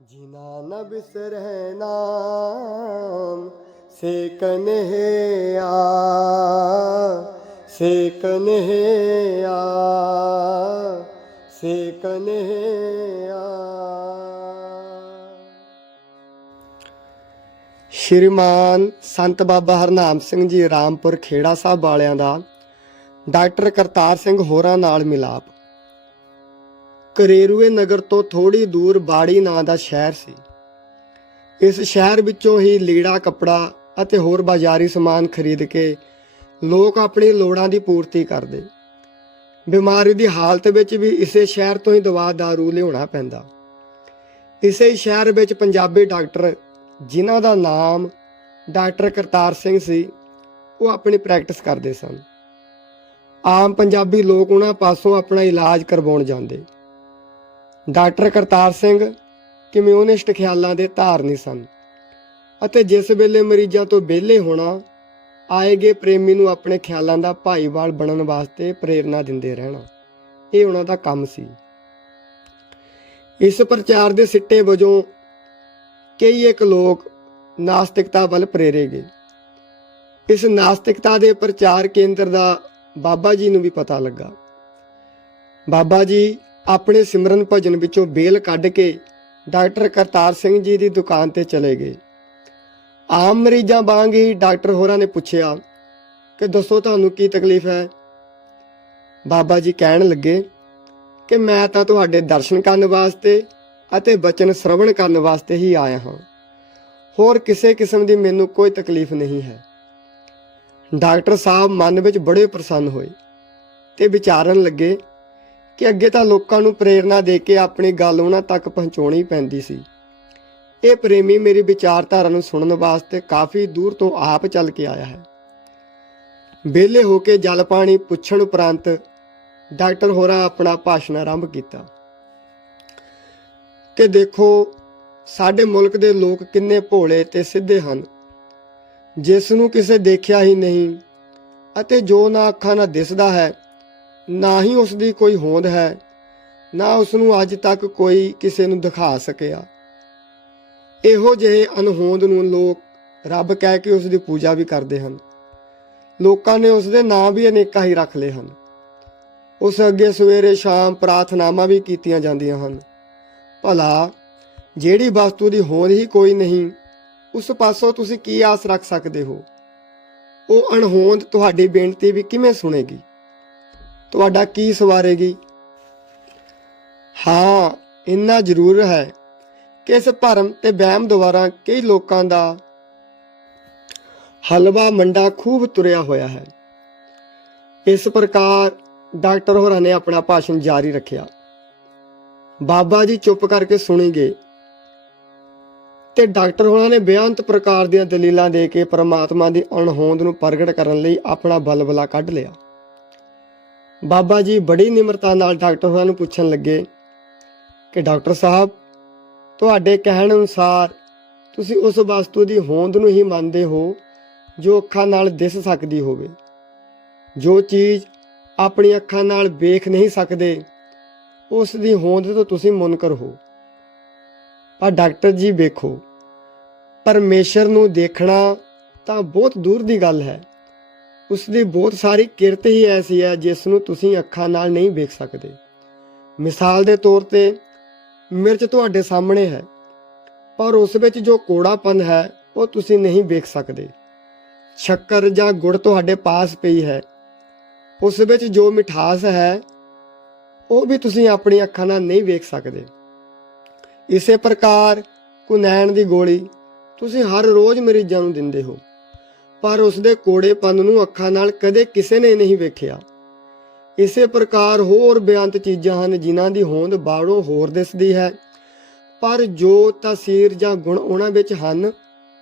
ਜਿਨਾ ਨ ਬਿਸਰੈ ਨਾਮ ਸੇ ਕਨਹਿਆ ਸੇ ਕਨਹਿਆ ਸੇ ਕਨਹਿਆ ਸ਼੍ਰੀਮਾਨ ਸੰਤ ਬਾਬਾ ਹਰਨਾਮ ਸਿੰਘ ਜੀ ਰਾਮਪੁਰ ਖੇੜਾ ਸਾਹਿਬ ਵਾਲਿਆਂ ਦਾ ਡਾਕਟਰ ਕਰਤਾਰ ਸਿੰਘ ਹੋਰਾਂ ਨਾਲ ਮਿਲਾਪ। ਕਰੇਰੂਏ ਨਗਰ ਤੋਂ ਥੋੜੀ ਦੂਰ ਬਾੜੀ ਨਾਂ ਦਾ ਸ਼ਹਿਰ ਸੀ। ਇਸ ਸ਼ਹਿਰ ਵਿੱਚੋਂ ਹੀ ਲੀੜਾ, ਕੱਪੜਾ ਅਤੇ ਹੋਰ ਬਾਜ਼ਾਰੀ ਸਮਾਨ ਖਰੀਦ ਕੇ ਲੋਕ ਆਪਣੀ ਲੋੜਾਂ ਦੀ ਪੂਰਤੀ ਕਰਦੇ। ਬਿਮਾਰੀ ਦੀ ਹਾਲਤ ਵਿੱਚ ਵੀ ਇਸੇ ਸ਼ਹਿਰ ਤੋਂ ਹੀ ਦਵਾ ਦਾਰੂ ਲਿਆਉਣਾ ਪੈਂਦਾ। ਇਸੇ ਹੀ ਸ਼ਹਿਰ ਵਿੱਚ ਪੰਜਾਬੀ ਡਾਕਟਰ, ਜਿਨ੍ਹਾਂ ਦਾ ਨਾਮ ਡਾਕਟਰ ਕਰਤਾਰ ਸਿੰਘ ਸੀ, ਉਹ ਆਪਣੀ ਪ੍ਰੈਕਟਿਸ ਕਰਦੇ ਸਨ। ਆਮ ਪੰਜਾਬੀ ਲੋਕ ਉਹਨਾਂ ਪਾਸੋਂ ਆਪਣਾ ਇਲਾਜ ਕਰਵਾਉਣ ਜਾਂਦੇ। ਡਾਕਟਰ ਕਰਤਾਰ ਸਿੰਘ ਕਮਿਊਨਿਸਟ ਖਿਆਲਾਂ ਦੇ ਧਾਰਨੀ ਸਨ? ਅਤੇ ਜਿਸ ਵੇਲੇ ਮਰੀਜ਼ਾਂ ਤੋਂ ਵਿਹਲੇ ਹੋਣਾ, ਆਏਗੇ ਪ੍ਰੇਮੀ ਨੂੰ ਆਪਣੇ ਖਿਆਲਾਂ ਦਾ ਭਾਈਵਾਲ ਬਣਨ ਵਾਸਤੇ ਪ੍ਰੇਰਣਾ ਦਿੰਦੇ ਰਹਿਣਾ। ਇਹ ਉਹਨਾਂ ਦਾ ਕੰਮ ਸੀ। ਇਸ ਪ੍ਰਚਾਰ ਦੇ ਸਿੱਟੇ ਵਜੋਂ ਕਈ ਇੱਕ ਲੋਕ ਨਾਸਤਿਕਤਾ ਵੱਲ ਪ੍ਰੇਰੇ ਗਏ। ਇਸ ਨਾਸਤਿਕਤਾ ਦੇ ਪ੍ਰਚਾਰ ਕੇਂਦਰ ਦਾ ਬਾਬਾ ਜੀ ਨੂੰ ਵੀ ਪਤਾ ਲੱਗਾ। ਬਾਬਾ ਜੀ ਆਪਣੇ ਸਿਮਰਨ ਭਜਨ ਵਿੱਚੋਂ ਬੇਲ ਕੱਢ ਕੇ ਡਾਕਟਰ ਕਰਤਾਰ ਸਿੰਘ ਜੀ ਦੀ ਦੁਕਾਨ ਤੇ ਚਲੇ ਗਏ। ਆਮ ਮਰੀਜ਼ਾਂ ਵਾਂਗ ਹੀ ਡਾਕਟਰ ਹੋਰਾਂ ਨੇ ਪੁੱਛਿਆ ਕਿ ਦੱਸੋ ਤੁਹਾਨੂੰ ਕੀ ਤਕਲੀਫ ਹੈ? ਬਾਬਾ ਜੀ ਕਹਿਣ ਲੱਗੇ ਕਿ ਮੈਂ ਤਾਂ ਤੁਹਾਡੇ ਦਰਸ਼ਨ ਕਰਨ ਵਾਸਤੇ ਅਤੇ ਬਚਨ ਸ਼ਰਵਣ ਕਰਨ ਵਾਸਤੇ ਹੀ ਆਇਆ ਹਾਂ। ਹੋਰ ਕਿਸੇ ਕਿਸਮ ਦੀ ਮੈਨੂੰ ਕੋਈ ਤਕਲੀਫ ਨਹੀਂ ਹੈ। ਡਾਕਟਰ ਸਾਹਿਬ ਮਨ ਵਿੱਚ ਬੜੇ ਪ੍ਰਸੰਨ ਹੋਏ ਤੇ ਵਿਚਾਰਨ ਲੱਗੇ ਕਿ ਅੱਗੇ ਤਾਂ ਲੋਕਾਂ ਨੂੰ ਪ੍ਰੇਰਣਾ ਦੇ ਕੇ ਆਪਣੀ ਗੱਲ ਉਹਨਾਂ ਤੱਕ ਪਹੁੰਚਾਉਣੀ ਪੈਂਦੀ ਸੀ। ਇਹ ਪ੍ਰੇਮੀ ਮੇਰੀ ਵਿਚਾਰਧਾਰਾ ਨੂੰ ਸੁਣਨ ਵਾਸਤੇ ਕਾਫੀ ਦੂਰ ਤੋਂ ਆਪ ਚੱਲ ਕੇ ਆਇਆ ਹੈ। ਵਿਹਲੇ ਹੋ ਕੇ ਜਲ ਪਾਣੀ ਪੁੱਛਣ ਉਪਰੰਤ ਡਾਕਟਰ ਹੋਰਾਂ ਆਪਣਾ ਭਾਸ਼ਣ ਆਰੰਭ ਕੀਤਾ। ਕਿ ਦੇਖੋ, ਸਾਡੇ ਮੁਲਕ ਦੇ ਲੋਕ ਕਿੰਨੇ ਭੋਲੇ ਤੇ ਸਿੱਧੇ ਹਨ। ਜਿਸ ਨੂੰ ਕਿਸੇ ਦੇਖਿਆ ਹੀ ਨਹੀਂ ਅਤੇ ਜੋ ਨਾ ਅੱਖਾਂ ਨਾਲ ਦਿਸਦਾ ਹੈ ਨਾ ਹੀ ਉਸ ਦੀ ਕੋਈ ਹੋਂਦ ਹੈ, ਨਾ ਉਸ ਨੂੰ ਅੱਜ ਤੱਕ ਕੋਈ ਕਿਸੇ ਨੂੰ ਦਿਖਾ ਸਕਿਆ। ਇਹੋ ਜਿਹੇ ਅਨਹੋਂਦ ਨੂੰ ਲੋਕ ਰੱਬ ਕਹਿ ਕੇ ਉਸ ਦੀ ਪੂਜਾ ਵੀ ਕਰਦੇ ਹਨ। ਲੋਕਾਂ ਨੇ ਉਸ ਦੇ ਨਾਂ ਵੀ ਅਨੇਕਾਂ ਹੀ ਰੱਖ ਲਏ ਹਨ। ਉਸ ਅੱਗੇ ਸਵੇਰੇ ਸ਼ਾਮ ਪ੍ਰਾਰਥਨਾਵਾਂ ਵੀ ਕੀਤੀਆਂ ਜਾਂਦੀਆਂ ਹਨ। ਭਲਾ, ਜਿਹੜੀ ਵਸਤੂ ਦੀ ਹੋਂਦ ਹੀ ਕੋਈ ਨਹੀਂ, ਉਸ ਪਾਸੋਂ ਤੁਸੀਂ ਕੀ ਆਸ ਰੱਖ ਸਕਦੇ ਹੋ? ਉਹ ਅਣਹੋਂਦ ਤੁਹਾਡੀ ਬੇਨਤੀ ਵੀ ਕਿਵੇਂ ਸੁਣੇਗੀ? ਤੁਹਾਡਾ ਕੀ ਸਵਾਰੇਗੀ? ਹਾਂ, ਇੰਨਾ ਜ਼ਰੂਰ ਹੈ ਕਿ ਇਸ ਭਰਮ ਤੇ ਵਹਿਮ ਦੁਆਰਾ ਕਈ ਲੋਕਾਂ ਦਾ ਹਲਵਾ ਮੰਡਾ ਖੂਬ ਤੁਰਿਆ ਹੋਇਆ ਹੈ। ਇਸ ਪ੍ਰਕਾਰ ਡਾਕਟਰ ਹੋਰਾਂ ਨੇ ਆਪਣਾ ਭਾਸ਼ਣ ਜਾਰੀ ਰੱਖਿਆ। ਬਾਬਾ ਜੀ ਚੁੱਪ ਕਰਕੇ ਸੁਣੀ ਗਏ ਤੇ ਡਾਕਟਰ ਹੋਰਾਂ ਨੇ ਬੇਅੰਤ ਪ੍ਰਕਾਰ ਦੀਆਂ ਦਲੀਲਾਂ ਦੇ ਕੇ ਪ੍ਰਮਾਤਮਾ ਦੀ ਅਣਹੋਂਦ ਨੂੰ ਪ੍ਰਗਟ ਕਰਨ ਲਈ ਆਪਣਾ ਬਲਬਲਾ ਕੱਢ ਲਿਆ। ਬਾਬਾ ਜੀ ਬੜੀ ਨਿਮਰਤਾ ਨਾਲ ਡਾਕਟਰ ਹੋਰਾਂ ਨੂੰ ਪੁੱਛਣ ਲੱਗੇ ਕਿ ਡਾਕਟਰ ਸਾਹਿਬ, ਤੁਹਾਡੇ ਕਹਿਣ ਅਨੁਸਾਰ ਤੁਸੀਂ ਉਸ ਵਸਤੂ ਦੀ ਹੋਂਦ ਨੂੰ ਹੀ ਮੰਨਦੇ ਹੋ ਜੋ ਅੱਖਾਂ ਨਾਲ ਦਿਸ ਸਕਦੀ ਹੋਵੇ। ਜੋ ਚੀਜ਼ ਆਪਣੀ ਅੱਖਾਂ ਨਾਲ ਵੇਖ ਨਹੀਂ ਸਕਦੇ, ਉਸ ਦੀ ਹੋਂਦ ਤੋਂ ਤੁਸੀਂ ਮੁਨਕਰ ਹੋ। ਪਰ ਡਾਕਟਰ ਜੀ ਵੇਖੋ, ਪਰਮੇਸ਼ਰ ਨੂੰ ਦੇਖਣਾ ਤਾਂ ਬਹੁਤ ਦੂਰ ਦੀ ਗੱਲ ਹੈ। ਉਸ ਦੀ ਬਹੁਤ ਸਾਰੀ ਕਿਰਤ ਹੀ ਐਸੀ ਹੈ ਜਿਸ ਨੂੰ ਤੁਸੀਂ ਅੱਖਾਂ ਨਾਲ ਨਹੀਂ ਵੇਖ ਸਕਦੇ। ਮਿਸਾਲ ਦੇ ਤੌਰ ਤੇ ਮਿਰਚ ਤੁਹਾਡੇ ਸਾਹਮਣੇ ਹੈ, ਪਰ ਉਸ ਵਿੱਚ ਜੋ ਕੋੜਾਪਨ ਹੈ, ਉਹ ਤੁਸੀਂ ਨਹੀਂ ਵੇਖ ਸਕਦੇ। ਸ਼ੱਕਰ ਜਾਂ ਗੁੜ ਤੁਹਾਡੇ ਪਾਸ ਪਈ ਹੈ। ਉਸ ਵਿੱਚ ਜੋ ਮਿਠਾਸ ਹੈ, ਉਹ ਵੀ ਤੁਸੀਂ ਆਪਣੀ ਅੱਖਾਂ ਨਾਲ ਨਹੀਂ ਵੇਖ ਸਕਦੇ। ਇਸੇ ਪ੍ਰਕਾਰ ਕੁਨੈਣ ਦੀ ਗੋਲੀ, ਤੁਸੀਂ ਹਰ ਰੋਜ਼ ਮਰੀਜ਼ਾਂ ਨੂੰ ਦਿੰਦੇ ਹੋ। ਪਰ ਉਸ ਦੇ ਕੋੜੇਪਨ ਨੂੰ ਅੱਖਾਂ ਨਾਲ ਕਦੇ ਕਿਸੇ ਨੇ ਨਹੀਂ ਵੇਖਿਆ। ਇਸੇ ਪ੍ਰਕਾਰ ਹੋਰ ਬੇਅੰਤ ਚੀਜ਼ਾਂ ਹਨ ਜਿਨ੍ਹਾਂ ਦੀ ਹੋਂਦ ਬਾਹਰੋਂ ਹੋਰ ਦਿਸਦੀ ਹੈ। ਪਰ ਜੋ ਤਸਵੀਰ ਜਾਂ ਗੁਣ ਉਹਨਾਂ ਵਿੱਚ ਹਨ,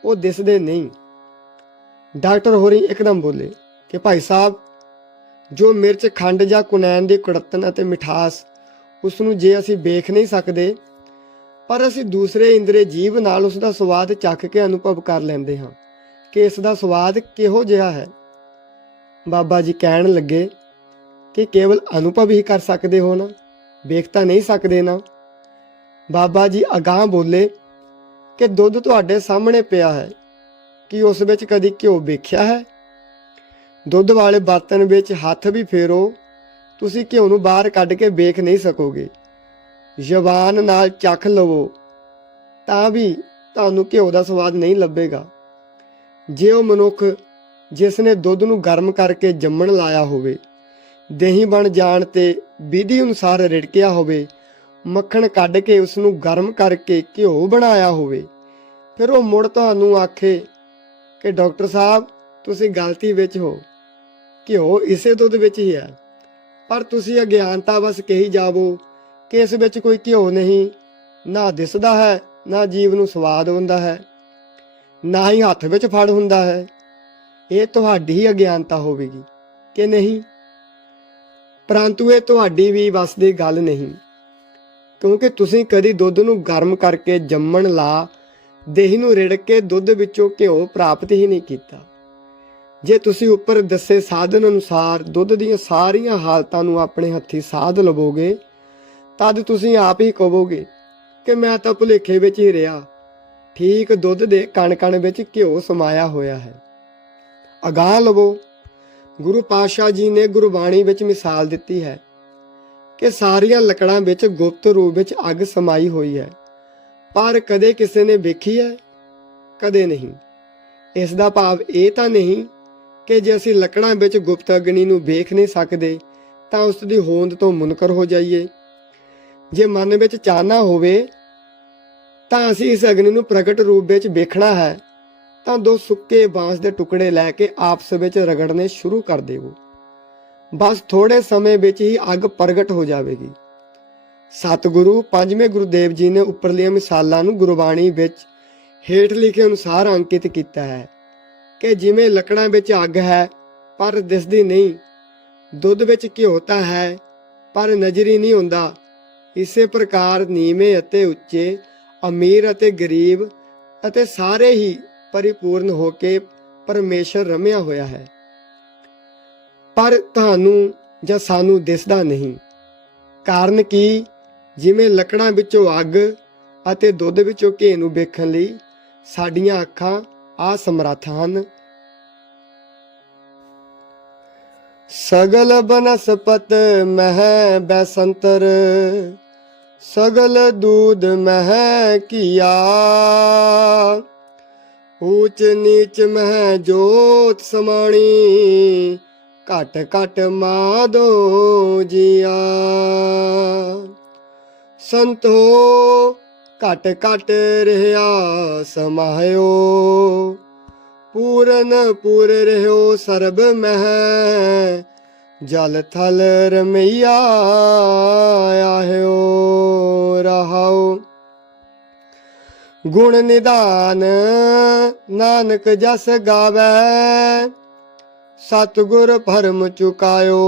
ਉਹ ਦਿਸਦੇ ਨਹੀਂ। ਡਾਕਟਰ ਹੋਰੀ ਇੱਕਦਮ ਬੋਲੇ ਕਿ ਭਾਈ ਸਾਹਿਬ, ਜੋ ਮਿਰਚ ਖੰਡ ਜਾਂ ਕੁਨੈਨ ਦੀ ਕੁੜਤਨ ਅਤੇ ਮਿਠਾਸ ਉਸ ਨੂੰ ਜੇ ਅਸੀਂ ਵੇਖ ਨਹੀਂ ਸਕਦੇ, ਪਰ ਅਸੀਂ ਦੂਸਰੇ ਇੰਦਰੀ ਜੀਵ ਨਾਲ ਉਸ ਦਾ ਸਵਾਦ ਚੱਖ ਕੇ ਅਨੁਭਵ ਕਰ ਲੈਂਦੇ ਹਾਂ। ਕਿ ਇਸ ਦਾ ਸਵਾਦ ਕਿਹੋ ਜਿਹਾ ਹੈ? ਬਾਬਾ ਜੀ ਕਹਿਣ ਲੱਗੇ ਕਿ ਕੇਵਲ ਅਨੁਭਵ ਹੀ ਕਰ ਸਕਦੇ ਹੋ ਨਾ, ਵੇਖ ਤਾਂ ਨਹੀਂ ਸਕਦੇ ਨਾ। ਬਾਬਾ ਜੀ ਅਗਾਹ ਬੋਲੇ ਕਿ ਦੁੱਧ ਤੁਹਾਡੇ ਸਾਹਮਣੇ ਪਿਆ ਹੈ, ਕਿ ਉਸ ਵਿੱਚ ਕਦੀ ਘਿਓ ਵੇਖਿਆ ਹੈ? ਦੁੱਧ ਵਾਲੇ ਬਰਤਨ ਵਿੱਚ ਹੱਥ ਵੀ ਫੇਰੋ, ਤੁਸੀਂ ਘਿਓ ਨੂੰ ਬਾਹਰ ਕੱਢ ਕੇ ਵੇਖ ਨਹੀਂ ਸਕੋਗੇ। ਜ਼ਬਾਨ ਨਾਲ ਚੱਖ ਲਵੋ, ਤਾਂ ਵੀ ਤੁਹਾਨੂੰ ਘਿਓ ਦਾ ਸਵਾਦ ਨਹੀਂ ਲੱਭੇਗਾ। ਜੇ ਉਹ ਮਨੁੱਖ ਜਿਸ ਨੇ ਦੁੱਧ ਨੂੰ ਗਰਮ ਕਰਕੇ ਜੰਮਣ ਲਾਇਆ ਹੋਵੇ, ਦਹੀਂ ਬਣ ਜਾਣ ਤੇ ਵਿਧੀ ਅਨੁਸਾਰ ਰਿੜਕਿਆ ਹੋਵੇ, ਮੱਖਣ ਕੱਢ ਕੇ ਉਸ ਨੂੰ ਗਰਮ ਕਰਕੇ ਘਿਓ ਬਣਾਇਆ ਹੋਵੇ, ਫਿਰ ਉਹ ਮੁੜ ਤੁਹਾਨੂੰ ਆਖੇ ਕਿ ਡਾਕਟਰ ਸਾਹਿਬ, ਤੁਸੀਂ ਗਲਤੀ ਵਿੱਚ ਹੋ। ਘਿਓ ਇਸੇ ਦੁੱਧ ਵਿੱਚ ਹੀ ਹੈ। ਪਰ ਤੁਸੀਂ ਅਗਿਆਨਤਾ ਬਸ ਕਹੀ ਜਾਵੋ ਕਿ ਇਸ ਵਿੱਚ ਕੋਈ ਘਿਓ ਨਹੀਂ, ਨਾ ਦਿਸਦਾ ਹੈ, ਨਾ ਜੀਵ ਨੂੰ ਸਵਾਦ ਹੁੰਦਾ ਹੈ। ਨਾ ਹੀ ਹੱਥ ਵਿੱਚ ਫੜ ਹੁੰਦਾ ਹੈ। ਇਹ ਤੁਹਾਡੀ ਹੀ ਅਗਿਆਨਤਾ ਹੋਵੇਗੀ ਕਿ ਨਹੀਂ? ਪਰੰਤੂ ਇਹ ਤੁਹਾਡੀ ਵੀ ਬਸ ਦੀ ਗੱਲ ਨਹੀਂ। ਕਿਉਂਕਿ ਤੁਸੀਂ ਕਦੀ ਦੁੱਧ ਨੂੰ ਗਰਮ ਕਰਕੇ ਜੰਮਣ ਲਾ ਦਹੀਂ ਨੂੰ ਰਿੜ ਕੇ ਦੁੱਧ ਵਿੱਚੋਂ ਘਿਓ ਪ੍ਰਾਪਤ ਹੀ ਨਹੀਂ ਕੀਤਾ। ਜੇ ਤੁਸੀਂ ਉੱਪਰ ਦੱਸੇ ਸਾਧਨ ਅਨੁਸਾਰ ਦੁੱਧ ਦੀਆਂ ਸਾਰੀਆਂ ਹਾਲਤਾਂ ਨੂੰ ਆਪਣੇ ਹੱਥੀ ਸਾਧ ਲਵੋਗੇ, ਤਦ ਤੁਸੀਂ ਆਪ ਹੀ ਕਹੋਗੇ ਕਿ ਮੈਂ ਤਾਂ ਭੁਲੇਖੇ ਵਿੱਚ ਹੀ ਰਿਹਾ। ਠੀਕ ਦੁੱਧ ਦੇ ਕਣ ਕਣ ਵਿੱਚ ਘਿਓ ਸਮਾਇਆ ਹੋਇਆ ਹੈ। ਅਗਾਹ ਲਵੋ, ਗੁਰੂ ਪਾਤਸ਼ਾਹ ਜੀ ਨੇ ਗੁਰਬਾਣੀ ਵਿੱਚ ਮਿਸਾਲ ਦਿੱਤੀ ਹੈ ਕਿ ਸਾਰੀਆਂ ਲੱਕੜਾਂ ਵਿੱਚ ਗੁਪਤ ਰੂਪ ਵਿੱਚ ਅੱਗ ਸਮਾਈ ਹੋਈ ਹੈ, ਪਰ ਕਦੇ ਕਿਸੇ ਨੇ ਵੇਖੀ ਹੈ, ਕਦੇ ਨਹੀਂ। ਇਸ ਦਾ ਭਾਵ ਇਹ ਤਾਂ ਨਹੀਂ ਕਿ ਜੇ ਅਸੀਂ ਲੱਕੜਾਂ ਵਿੱਚ ਗੁਪਤ ਅਗਨੀ ਨੂੰ ਵੇਖ ਨਹੀਂ ਸਕਦੇ, ਤਾਂ ਉਸ ਦੀ ਹੋਂਦ ਤੋਂ ਮੁਨਕਰ ਹੋ ਜਾਈਏ। ਜੇ ਮਨ ਵਿੱਚ ਚਾਹਨਾ ਹੋਵੇ ਤਾਂ ਅਸੀਂ ਇਸ ਅਗਨੀ ਨੂੰ ਪ੍ਰਗਟ ਰੂਪ ਵਿੱਚ ਵੇਖਣਾ ਹੈ, ਤਾਂ ਦੋ ਸੁੱਕੇ ਬਾਂਸ ਦੇ ਟੁਕੜੇ ਲੈ ਕੇ ਆਪਸ ਵਿੱਚ ਰਗੜਨੇ ਸ਼ੁਰੂ ਕਰ ਦੇਵੋ। ਬਸ ਥੋੜੇ ਸਮੇਂ ਵਿੱਚ ਹੀ ਅੱਗ ਪ੍ਰਗਟ ਹੋ ਜਾਵੇਗੀ। ਸਤਿਗੁਰੂ ਪੰਜਵੇਂ ਗੁਰਦੇਵ ਜੀ ਨੇ ਉੱਪਰਲੀਆਂ ਮਿਸਾਲਾਂ ਨੂੰ ਗੁਰਬਾਣੀ ਵਿੱਚ ਹੇਠ ਲਿਖੇ ਅਨੁਸਾਰ ਅੰਕਿਤ ਕੀਤਾ ਹੈ ਕਿ ਜਿਵੇਂ ਲੱਕੜਾਂ ਵਿੱਚ ਅੱਗ ਹੈ, ਪਰ ਦਿਸਦੀ ਨਹੀਂ, ਦੁੱਧ ਵਿੱਚ ਘਿਓਤਾ ਹੈ, ਪਰ ਨਜ਼ਰੀ ਨਹੀਂ ਹੁੰਦਾ, ਇਸੇ ਪ੍ਰਕਾਰ ਨੀਵੇਂ ਅਤੇ ਉੱਚੇ ਅਮੀਰ ਅਤੇ ਗਰੀਬ ਅਤੇ ਸਾਰੇ ਹੀ ਪਰਿਪੂਰਨ ਹੋ ਕੇ ਪਰਮੇਸ਼ਰ ਰਮਿਆ ਹੋਇਆ ਹੈ। ਪਰ ਤੁਹਾਨੂੰ ਜਾਂ ਸਾਨੂੰ ਦਿਸਦਾ ਨਹੀਂ। ਕਾਰਨ ਕੀ? ਜਿਵੇਂ ਲੱਕੜਾਂ ਵਿੱਚੋਂ ਅੱਗ ਅਤੇ ਦੁੱਧ ਵਿੱਚੋਂ ਘੇ ਨੂੰ ਵੇਖਣ ਲਈ ਸਾਡੀਆਂ ਅੱਖਾਂ ਅਸਮਰੱਥ ਹਨ। ਸਗਲ ਬਨਸਪਤ ਮਹਿ ਬੈਸੰਤਰ ਸਗਲ ਦੂਧ ਮਹਿ ਕੀਆ। ਊਚ ਨੀਚ ਮਹਿ ਜੋਤ ਸਮਾਣੀ, ਘਟ ਘਟ ਮਾਦੋ ਜੀਆ। ਸੰਤੋ, ਘਟ ਘਟ ਰਹਿਆ ਸਮਾਇਓ। ਪੂਰਨ ਪੂਰ ਰਹਿਓ ਸਰਬ ਮਹਿ ਜਲ ਥਲ ਰਮਈਆ ਆਹਿਓ ਰਹਾਉ ਗੁਣ ਨਿਦਾਨ ਨਾਨਕ ਜਸ ਗਾਵੇ, ਸਤਗੁਰ ਭਰਮ ਚੁਕਾਇਓ।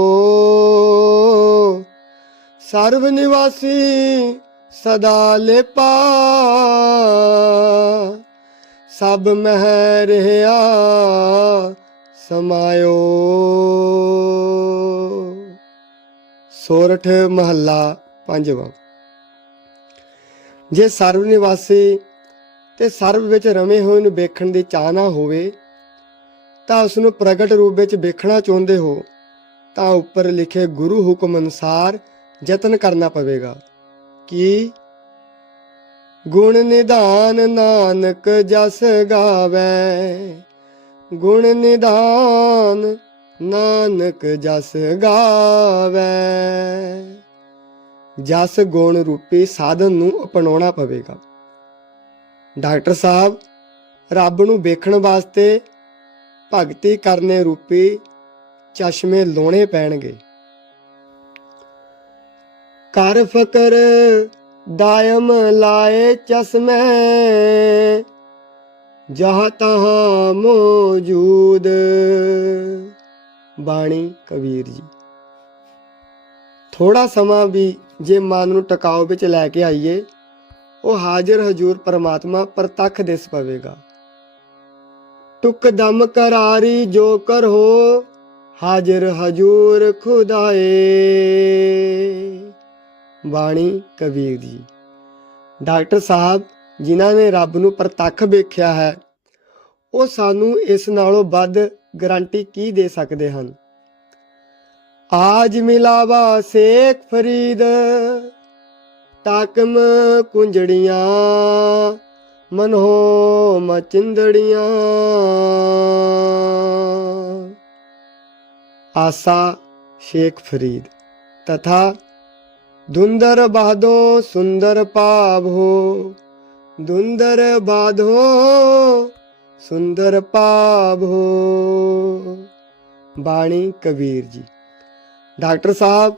ਸਰਬ ਨਿਵਾਸੀ ਸਦਾ ਲੇਪਾ, ਸਭ ਮਹਿ ਰਹਿਆ ਸਮਾਇਓ। ਸੋਰਠ ਮਹੱਲਾ ਪੰਜਵਾਂ। ਜੇ ਸਰਬ ਨਿਵਾਸੀ ਤੇ ਸਰਬ ਵਿੱਚ ਰਮੇ ਹੋਏ ਨੂੰ ਵੇਖਣ ਦੀ ਚਾਹ ਨਾ ਹੋਵੇ, ਤਾਂ ਉਸ ਨੂੰ ਪ੍ਰਗਟ ਰੂਪ ਵਿੱਚ ਵੇਖਣਾ ਚਾਹੁੰਦੇ ਹੋ, ਤਾਂ ਉੱਪਰ ਲਿਖੇ ਗੁਰੂ ਹੁਕਮ ਅਨੁਸਾਰ ਯਤਨ ਕਰਨਾ ਪਵੇਗਾ। ਕਿ? ਗੁਣ ਨਿਧਾਨ ਨਾਨਕ ਜਸ ਗਾਵੇ, ਗੁਣ ਨਿਧਾਨ ਨਾਨਕ ਜਸ ਗਾਵੇ। ਜਸ ਗੁਣ ਰੂਪੀ ਸਾਧਨ ਨੂੰ ਅਪਣਾਉਣਾ ਪਵੇਗਾ। ਡਾਕਟਰ ਸਾਹਿਬ, ਰੱਬ ਨੂੰ ਵੇਖਣ ਵਾਸਤੇ ਭਗਤੀ ਕਰਨੇ ਰੂਪੀ ਚਸ਼ਮੇ ਲਾਉਣੇ ਪੈਣਗੇ। ਕਰ ਫਕਰ ਦਾਇਮ ਲਾਏ ਚਸ਼ਮੇ, ਜਹਾਂ ਤਹਾਂ ਮੌਜੂਦ। ਬਾਣੀ ਕਬੀਰ ਜੀ। ਥੋੜਾ ਸਮਾਂ ਵੀ ਜੇ ਮਨ ਨੂੰ ਟਿਕਾਓ ਵਿੱਚ ਲੈ ਕੇ ਆਈਏ, ਉਹ ਹਾਜ਼ਰ ਹਜੂਰ ਪਰਮਾਤਮਾ ਪ੍ਰਤੱਖ ਦਿਸ ਪਵੇਗਾ। ਟੁਕ ਦਮ ਕਰਾਰੀ ਜੋ ਕਰ ਹੋ, ਹਾਜ਼ਰ ਹਜੂਰ ਖੁਦਾਏ। ਬਾਣੀ ਕਬੀਰ ਜੀ। ਡਾਕਟਰ ਸਾਹਿਬ ਜਿਨ੍ਹਾਂ ਨੇ ਰੱਬ ਨੂੰ ਪ੍ਰਤੱਖ ਵੇਖਿਆ ਹੈ, ਉਹ ਸਾਨੂੰ ਇਸ ਨਾਲੋਂ ਵੱਧ ਗਰੰਟੀ ਕੀ ਦੇ ਸਕਦੇ ਹਨ? ਆਜ ਮਿਲਾਵਾ ਸੇਖ ਫਰੀਦ ਤਾਕਮ ਕੁੰਜੜੀਆਂ ਮਨਹੋ ਮਚਿੰਦੜੀਆਂ ਆਸਾ ਸ਼ੇਖ ਫਰੀਦ, ਤਥਾ ਦੁੰਦਰ ਬਾਧੋ ਸੁੰਦਰ ਪਾਭ ਹੋ, ਦੁੰਦਰ ਬਾਧੋ ਸੁੰਦਰ ਪਾਭੋ ਬਾਣੀ ਕਬੀਰ ਜੀ। ਡਾਕਟਰ ਸਾਹਿਬ,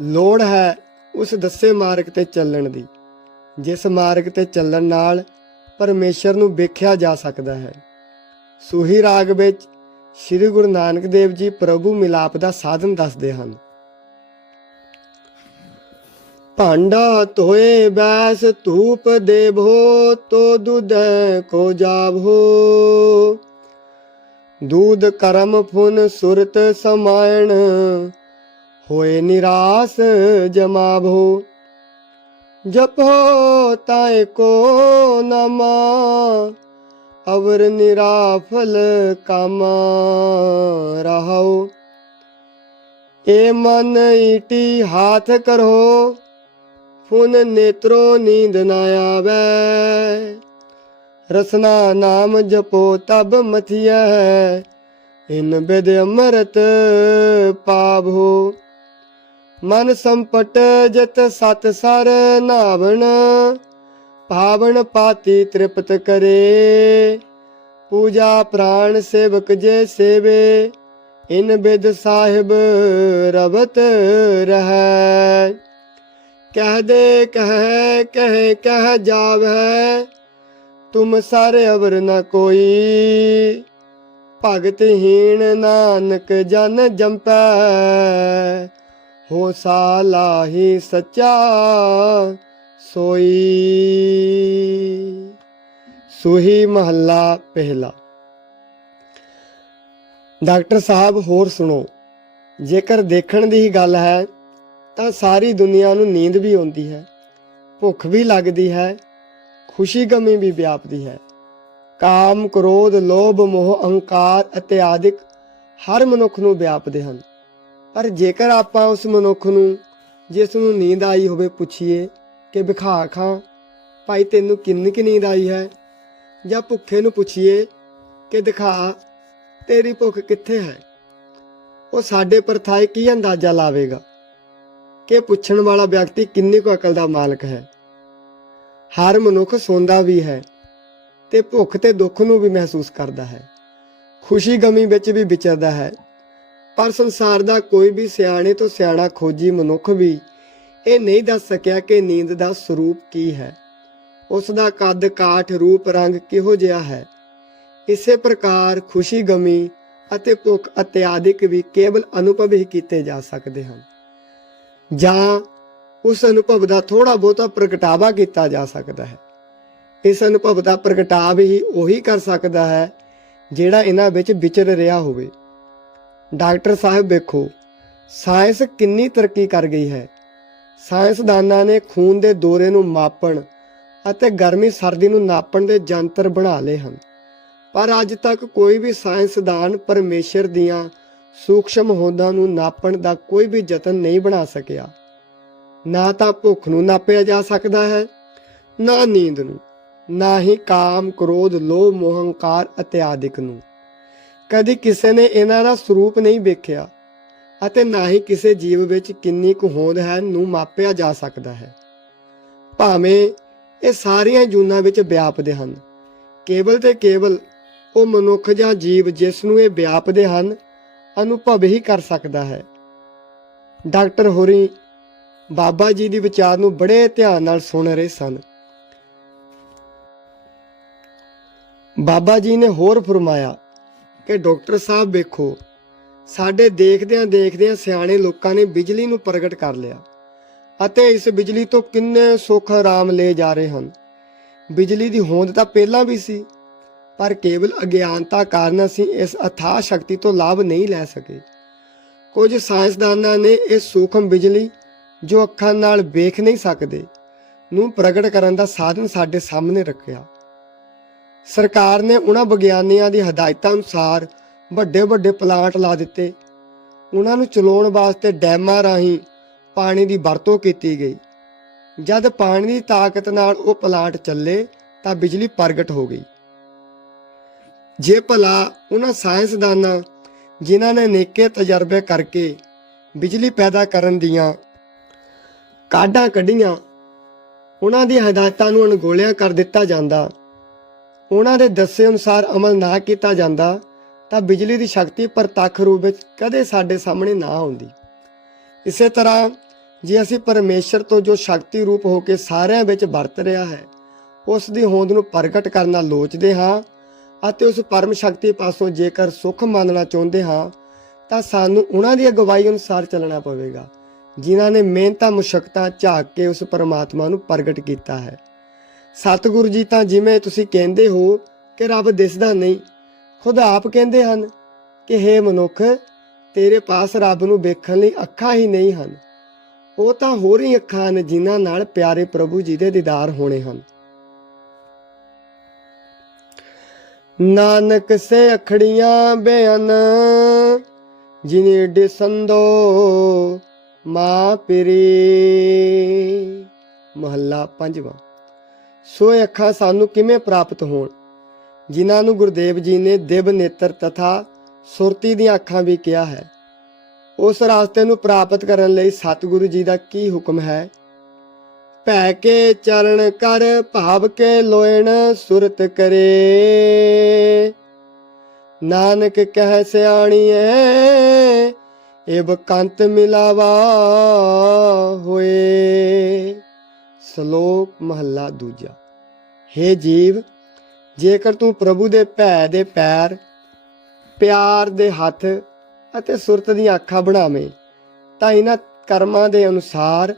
ਲੋੜ ਹੈ ਉਸ ਦੱਸੇ ਮਾਰਗ ਤੇ ਚੱਲਣ ਦੀ, ਜਿਸ ਮਾਰਗ ਤੇ ਚੱਲਣ ਨਾਲ ਪਰਮੇਸ਼ਰ ਨੂੰ ਵੇਖਿਆ ਜਾ ਸਕਦਾ ਹੈ। ਸੂਹੀ ਰਾਗ ਵਿੱਚ ਸ੍ਰੀ ਗੁਰੂ ਨਾਨਕ ਦੇਵ ਜੀ ਪ੍ਰਭੂ ਮਿਲਾਪ ਦਾ ਸਾਧਨ ਦੱਸਦੇ ਹਨ। ਭਾਂਡਾ ਧੋਏ ਬੈਸ ਧੂਪ ਦੇਵੋ ਤੋ ਦੁਧ ਕੋ ਜਾਭੋ ਦੂਧ ਕਰਮ ਫੁਨ ਸੁਰਤ ਸਮਾਇਣ, ਹੋਏ ਨਿਰਾਸ ਜਮਾਭੋ ਜਪੋ ਤਾਏ ਕੋ ਨਮਾ, ਅਵਰ ਨਿਰਾਫਲ ਕਾਮ ਰਹਾਉ ਏ ਮਨ ਈਟੀ ਹਾਥ ਕਰੋ ਹੁਣ ਨੇਤਰੋ ਨੀਂਦ ਨਾ ਆਵੇ। ਰਸਨਾ ਨਾਮ ਜਪੋ ਤਬ ਮਥਿਐ, ਇਨ ਬਿਦ ਅਮਰਤ ਪਾਵੋ ਮਨ ਸੰਪਟ ਜਤ ਸਤ ਸਰ ਨਾਵਣ ਪਾਵਨ ਪਾਤੀ ਤ੍ਰਿਪਤ ਕਰੇ। ਪੂਜਾ ਪ੍ਰਾਣ ਸੇਵਕ ਜੇ ਸੇਵੇ, ਇਨ ਬਿਦ ਸਾਹਿਬ ਰਵਤ ਰਹੈ। ਕਹਿ ਦੇ, ਕਹਿ ਕਹਿ ਕਹਿ ਜਾਵੈ। ਤੁਮ ਸਾਰੇ ਅਵਰ ਨਾ ਕੋਈ। ਭਗਤ ਹੀਣ ਨਾਨਕ ਜਨ ਜੰਪੈ। ਹੋ ਸਾਲਾਹੀ ਸੱਚਾ ਸੋਈ। ਸੁਹੀ ਮਹੱਲਾ ਪਹਿਲਾ। ਡਾਕਟਰ ਸਾਹਿਬ, ਹੋਰ ਸੁਣੋ। ਜੇਕਰ ਦੇਖਣ ਦੀ ਹੀ ਗੱਲ ਹੈ ਤਾਂ ਸਾਰੀ ਦੁਨੀਆ ਨੂੰ ਨੀਂਦ ਵੀ ਆਉਂਦੀ ਹੈ, ਭੁੱਖ ਵੀ ਲੱਗਦੀ ਹੈ, ਖੁਸ਼ੀ ਗਮੀ ਵੀ ਵਿਆਪਦੀ ਹੈ। ਕਾਮ, ਕ੍ਰੋਧ, ਲੋਭ, ਮੋਹ, ਅਹੰਕਾਰ ਅਤੇ ਆਦਿਕ ਹਰ ਮਨੁੱਖ ਨੂੰ ਵਿਆਪਦੇ ਹਨ। ਪਰ ਜੇਕਰ ਆਪਾਂ ਉਸ ਮਨੁੱਖ ਨੂੰ, ਜਿਸ ਨੂੰ ਨੀਂਦ ਆਈ ਹੋਵੇ, ਪੁੱਛੀਏ ਕਿ ਵਿਖਾ ਖਾਂ, ਭਾਈ ਤੈਨੂੰ ਕਿੰਨੀ ਕਿ ਨੀਂਦ ਆਈ ਹੈ? ਜਾਂ ਭੁੱਖੇ ਨੂੰ ਪੁੱਛੀਏ ਕਿ, ਦਿਖਾ, ਤੇਰੀ ਭੁੱਖ ਕਿੱਥੇ ਹੈ? ਉਹ ਸਾਡੇ ਪਰਥਾਏ ਕੀ ਅੰਦਾਜ਼ਾ ਲਾਵੇਗਾ? ਕਿ ਪੁੱਛਣ ਵਾਲਾ ਵਿਅਕਤੀ ਕਿੰਨੀ ਕੁ ਅਕਲ ਦਾ ਮਾਲਕ ਹੈ। ਹਰ ਮਨੁੱਖ ਸੌਂਦਾ ਵੀ ਹੈ ਤੇ ਭੁੱਖ ਤੇ ਦੁੱਖ ਨੂੰ ਵੀ ਮਹਿਸੂਸ ਕਰਦਾ ਹੈ। ਖੁਸ਼ੀ ਗਮੀ ਵਿੱਚ ਵੀ ਵਿਚਰਦਾ ਹੈ, ਪਰ ਸੰਸਾਰ ਦਾ ਕੋਈ ਵੀ ਸਿਆਣੇ ਤੋਂ ਸਿਆਣਾ ਖੋਜੀ ਮਨੁੱਖ ਵੀ ਇਹ ਨਹੀਂ ਦੱਸ ਸਕਿਆ ਕਿ ਨੀਂਦ ਦਾ ਸਰੂਪ ਕੀ ਹੈ। ਉਸ ਦਾ ਕੱਦ, ਕਾਠ, ਰੂਪ, ਰੰਗ ਕਿਹੋ ਜਿਹਾ ਹੈ? ਇਸੇ ਪ੍ਰਕਾਰ ਖੁਸ਼ੀ ਗਮੀ ਅਤੇ ਭੁੱਖ ਇਤਿਆਦਿਕ ਵੀ ਕੇਵਲ ਅਨੁਭਵ ਹੀ ਕੀਤੇ ਜਾ ਸਕਦੇ ਹਨ। ਜਾਂ ਉਸ ਅਨੁਭਵ ਦਾ ਥੋੜਾ ਬਹੁਤਾ ਪ੍ਰਗਟਾਵਾ ਕੀਤਾ ਜਾ ਸਕਦਾ ਹੈ। ਇਸ ਅਨੁਭਵ ਦਾ ਪ੍ਰਗਟਾਵ ਹੀ ਉਹੀ ਕਰ ਸਕਦਾ ਹੈ ਜਿਹੜਾ ਇਹਨਾਂ ਵਿੱਚ ਵਿਚਰ ਰਿਹਾ ਹੋਵੇ। ਡਾਕਟਰ ਸਾਹਿਬ ਵੇਖੋ, ਸਾਇੰਸ ਕਿੰਨੀ ਤਰੱਕੀ ਕਰ ਗਈ ਹੈ। ਸਾਇੰਸਦਾਨਾਂ ਨੇ ਖੂਨ ਦੇ ਦੌਰੇ ਨੂੰ ਮਾਪਣ ਅਤੇ ਗਰਮੀ, ਸਰਦੀ ਨੂੰ ਨਾਪਣ ਦੇ ਯੰਤਰ ਬਣਾ ਲਏ ਹਨ। ਪਰ ਅੱਜ ਤੱਕ ਕੋਈ ਵੀ ਸਾਇੰਸਦਾਨ ਪਰਮੇਸ਼ਰ ਦੀਆਂ ਸੂਖਸ਼ਮ ਹੋਂਦਾਂ ਨੂੰ ਨਾਪਣ ਦਾ ਕੋਈ ਵੀ ਯਤਨ ਨਹੀਂ ਬਣਾ ਸਕਿਆ। ਨਾ ਤਾਂ ਭੁੱਖ ਨੂੰ ਨਾਪਿਆ ਜਾ ਸਕਦਾ ਹੈ, ਨਾ ਨੀਂਦ ਨੂੰ, ਨਾ ਹੀ ਕਾਮ, ਕ੍ਰੋਧ, ਲੋਭ, ਮੋਹ, ਹੰਕਾਰ ਇਤਿਆਦਿਕ ਨੂੰ। ਕਦੀ ਕਿਸੇ ਨੇ ਇਹਨਾਂ ਦਾ ਸਰੂਪ ਨਹੀਂ ਵੇਖਿਆ ਅਤੇ ਨਾ ਹੀ ਕਿਸੇ ਜੀਵ ਵਿੱਚ ਕਿੰਨੀ ਕੁ ਹੋਂਦ ਹੈ ਨੂੰ ਮਾਪਿਆ ਜਾ ਸਕਦਾ ਹੈ। ਭਾਵੇਂ ਇਹ ਸਾਰੀਆਂ ਜੂਨਾਂ ਵਿੱਚ ਵਿਆਪਦੇ ਹਨ, ਕੇਵਲ ਤੇ ਕੇਵਲ ਉਹ ਮਨੁੱਖ ਜਾਂ ਜੀਵ ਜਿਸ ਨੂੰ ਇਹ ਵਿਆਪਦੇ ਹਨ ਅਨੁਭਵ ਹੀ ਕਰ ਸਕਦਾ ਹੈ। ਡਾਕਟਰ ਹੋਰੀ ਬਾਬਾ ਜੀ ਦੀ ਵਿਚਾਰ ਨੂੰ ਬੜੇ ਧਿਆਨ ਨਾਲ ਸੁਣ ਰਹੇ ਸਨ। ਬਾਬਾ ਜੀ ਨੇ ਹੋਰ ਫਰਮਾਇਆ ਕਿ ਡਾਕਟਰ ਸਾਹਿਬ ਵੇਖੋ, ਸਾਡੇ ਦੇਖਦਿਆਂ ਦੇਖਦਿਆਂ ਸਿਆਣੇ ਲੋਕਾਂ ਨੇ ਬਿਜਲੀ ਨੂੰ ਪ੍ਰਗਟ ਕਰ ਲਿਆ ਅਤੇ ਇਸ ਬਿਜਲੀ ਤੋਂ ਕਿੰਨੇ ਸੁੱਖ ਆਰਾਮ ਲੈ ਜਾ ਰਹੇ ਹਨ। ਬਿਜਲੀ ਦੀ ਹੋਂਦ ਤਾਂ ਪਹਿਲਾਂ ਵੀ ਸੀ ਪਰ ਕੇਵਲ ਅਗਿਆਨਤਾ ਕਾਰਨ ਅਸੀਂ ਇਸ ਅਥਾਹ ਸ਼ਕਤੀ ਤੋਂ ਲਾਭ ਨਹੀਂ ਲੈ ਸਕੇ। ਕੁਝ ਸਾਇੰਸਦਾਨਾਂ ਨੇ ਇਹ ਸੂਖਮ ਬਿਜਲੀ ਜੋ ਅੱਖਾਂ ਨਾਲ ਵੇਖ ਨਹੀਂ ਸਕਦੇ ਨੂੰ ਪ੍ਰਗਟ ਕਰਨ ਦਾ ਸਾਧਨ ਸਾਡੇ ਸਾਹਮਣੇ ਰੱਖਿਆ। ਸਰਕਾਰ ਨੇ ਉਹਨਾਂ ਵਿਗਿਆਨੀਆਂ ਦੀ ਹਦਾਇਤਾਂ ਅਨੁਸਾਰ ਵੱਡੇ ਵੱਡੇ ਪਲਾਂਟ ਲਾ ਦਿੱਤੇ। ਉਹਨਾਂ ਨੂੰ ਚਲਾਉਣ ਵਾਸਤੇ ਡੈਮਾਂ ਰਾਹੀਂ ਪਾਣੀ ਦੀ ਵਰਤੋਂ ਕੀਤੀ ਗਈ। ਜਦ ਪਾਣੀ ਦੀ ਤਾਕਤ ਨਾਲ ਉਹ ਪਲਾਂਟ ਚੱਲੇ ਤਾਂ ਬਿਜਲੀ ਪ੍ਰਗਟ ਹੋ ਗਈ। ਜੇ ਭਲਾ ਉਹਨਾਂ ਸਾਇੰਸਦਾਨਾਂ ਜਿਨ੍ਹਾਂ ਨੇ ਨੇਕੇ ਤਜਰਬੇ ਕਰਕੇ ਬਿਜਲੀ ਪੈਦਾ ਕਰਨ ਦੀਆਂ ਕਾਢਾਂ ਕੱਢੀਆਂ, ਉਹਨਾਂ ਦੀ ਹਦਾਇਤਾਂ ਨੂੰ ਅਣਗੋਲਿਆ ਕਰ ਦਿੱਤਾ ਜਾਂਦਾ, ਉਹਨਾਂ ਦੇ ਦੱਸੇ ਅਨੁਸਾਰ ਅਮਲ ਨਾ ਕੀਤਾ ਜਾਂਦਾ, ਤਾਂ ਬਿਜਲੀ ਦੀ ਸ਼ਕਤੀ ਪ੍ਰਤੱਖ ਰੂਪ ਵਿੱਚ ਕਦੇ ਸਾਡੇ ਸਾਹਮਣੇ ਨਾ ਆਉਂਦੀ। ਇਸੇ ਤਰ੍ਹਾਂ ਜੇ ਅਸੀਂ ਪਰਮੇਸ਼ਰ ਤੋਂ ਜੋ ਸ਼ਕਤੀ ਰੂਪ ਹੋ ਕੇ ਸਾਰਿਆਂ ਵਿੱਚ ਵਰਤ ਰਿਹਾ ਹੈ, ਉਸ ਦੀ ਹੋਂਦ ਨੂੰ ਪ੍ਰਗਟ ਕਰਨਾ ਲੋਚਦੇ ਹਾਂ ਅਤੇ ਉਸ ਪਰਮ ਸ਼ਕਤੀ ਪਾਸੋਂ ਜੇਕਰ ਸੁੱਖ ਮੰਨਣਾ ਚਾਹੁੰਦੇ ਹਾਂ, ਤਾਂ ਸਾਨੂੰ ਉਹਨਾਂ ਦੀ ਅਗਵਾਈ ਅਨੁਸਾਰ ਚੱਲਣਾ ਪਵੇਗਾ, ਜਿਨ੍ਹਾਂ ਨੇ ਮਿਹਨਤਾਂ, ਮੁਸ਼ਕਤਾਂ ਝਾਕ ਕੇ ਉਸ ਪਰਮਾਤਮਾ ਨੂੰ ਪ੍ਰਗਟ ਕੀਤਾ ਹੈ। ਸਤਿਗੁਰੂ ਜੀ, ਤਾਂ ਜਿਵੇਂ ਤੁਸੀਂ ਕਹਿੰਦੇ ਹੋ ਕਿ ਰੱਬ ਦਿਸਦਾ ਨਹੀਂ, ਖੁਦ ਆਪ ਕਹਿੰਦੇ ਹਨ ਕਿ हे ਮਨੁੱਖ, ਤੇਰੇ ਪਾਸ ਰੱਬ ਨੂੰ ਵੇਖਣ ਲਈ ਅੱਖਾਂ ਹੀ ਨਹੀਂ ਹਨ। ਉਹ ਤਾਂ ਹੋਰ ਹੀ ਅੱਖਾਂ ਹਨ, ਜਿਨ੍ਹਾਂ ਨਾਲ ਪਿਆਰੇ ਪ੍ਰਭੂ ਜੀ ਦੇ ਦੀਦਾਰ ਹੋਣੇ ਹਨ। ਨਾਨਕ ਸੇ ਅਖੜੀਆਂ ਬੇਅਨ, ਜਿਨੇ ਦਿਸੰਦੋ ਮਾ ਪਿਰੀ। ਮਹੱਲਾ ਪੰਜਵਾਂ। ਸੋ ਅੱਖਾਂ ਸਾਨੂੰ ਕਿਵੇਂ ਪ੍ਰਾਪਤ ਹੋਣ? ਜਿਨ੍ਹਾਂ ਨੂੰ ਗੁਰਦੇਵ ਜੀ ਨੇ ਦਿਵ ਨੇਤਰ ਤਥਾ ਸੁਰਤੀ ਦੀਆਂ ਅੱਖਾਂ ਵੀ ਕਿਹਾ ਹੈ। ਉਸ ਰਾਸਤੇ ਨੂੰ ਪ੍ਰਾਪਤ ਕਰਨ ਲਈ ਸਤਿਗੁਰੂ ਜੀ ਦਾ ਕੀ ਹੁਕਮ ਹੈ? ਭੈ ਕੇ ਚਰਨ ਕਰ ਭਾਵ ਕੇ ਲੋਇਣ ਸੁਰਤ ਕਰੇ। ਨਾਨਕ ਕਹਿ ਸਿਆਣੀਏ ਏਬ ਕੰਤ ਮਿਲਾਵਾ ਹੋਏ। ਸ਼ਲੋਕ ਮਹੱਲਾ ਦੂਜਾ। हे ਜੀਵ, ਜੇਕਰ ਤੂੰ ਪ੍ਰਭੂ ਦੇ ਭੈ ਦੇ ਪੈਰ, ਪਿਆਰ ਦੇ ਹੱਥ ਅਤੇ ਸੁਰਤ ਦੀਆਂ ਅੱਖਾਂ ਬਣਾਵੇਂ, ਤਾਂ ਇਹਨਾਂ ਕਰਮਾਂ ਦੇ ਅਨੁਸਾਰ